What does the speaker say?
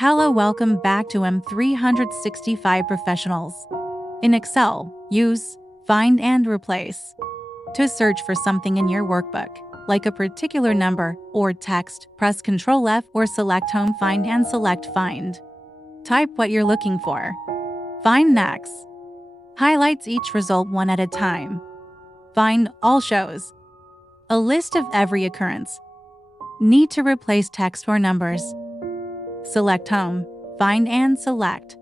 Hello, welcome back to M365 Professionals. In Excel, use Find and Replace to search for something in your workbook, like a particular number or text. Press Ctrl F or select Home, Find and select Find. Type what you're looking for. Find Next highlights each result one at a time. Find All shows a list of every occurrence. Need to replace text or numbers? Select Home, Find and select